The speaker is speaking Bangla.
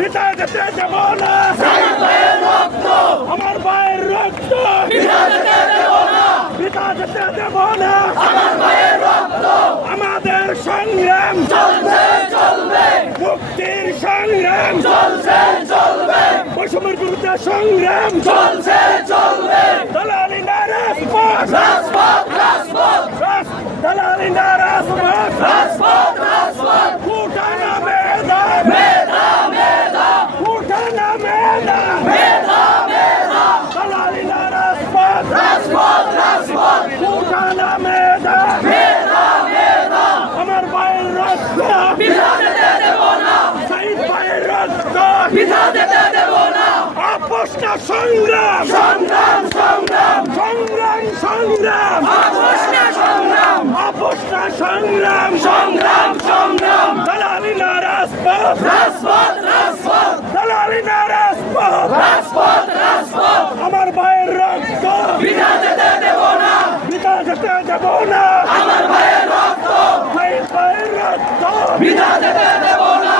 পিতা যেতে দেব না, শহীদ ভাইয়ের রক্ত আমার ভাইয়ের রক্ত পিতা যেতে দেব না, পিতা যেতে দেব না, আমার ভাইয়ের রক্ত আমাদের সংগ্রাম চলছে চলবে, মুক্তির সংগ্রাম চলছে চলবে, বৈষম্যের বিরুদ্ধে সংগ্রাম চলছে চলবে, দালালি না রাজপথ রাজপথ রাজপথ দালালি না রাজপথ রাজপথ রাজপথ, উঠানা মেধা মেধা মেধা উঠানা মেধা মেধা মেধা, দালালি না রাজপথ রাজপথ রাজপথ, উঠানা মেধা মেধা মেধা, আমার ভাইয়ের রক্ত পিতা যেতে দেব না, শহীদ ভাইয়ের রক্ত পিতা যেতে দেব না, আপোষ না সংগ্রাম সংগ্রাম সংগ্রাম, সংগ্রাম সংগ্রাম আপোষ না সংগ্রাম, আপোষ না সংগ্রাম সংগ্রাম সংগ্রাম, দালালি না রাজপথ রাজপথ রাজপথ, দালালি না রাজপথ রাজপথ রাজপথ, আমার ভাইয়ের রক্ত পিতা যেতে দেব না, পিতা যেতে দেব না, আমার ভাইয়ের রক্ত শহীদ ভাইয়ের রক্ত পিতা যেতে দেব না।